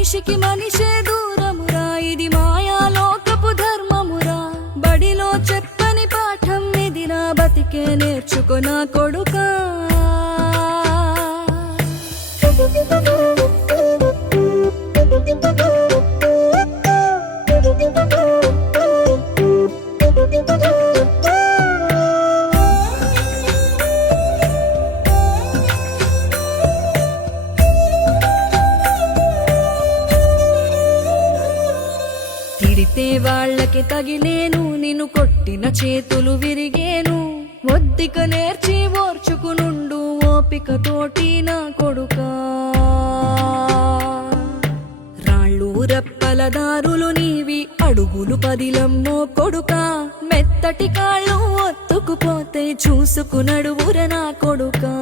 మనిషికి మనిషే దూరమురా, ఇది మాయాలోకపు ధర్మమురా. బడిలో చెప్పని పాఠం ఇదిరా, బతికే నేర్చుకో నా కొడుకా. తిడితే వాళ్ళకి తగిలేను, నిన్ను కొట్టిన చేతులు విరిగేను. ఒద్దిక నేర్చి ఓర్చుకునుండు ఓపికతోటి నా కొడుకా. రాళ్ళు రెప్పల దారులు నీవి, అడుగులు పదిలమ్మో కొడుకా. మెత్తటి కాళ్ళు ఒత్తుకుపోతే చూసుకునడువుర నా కొడుకా.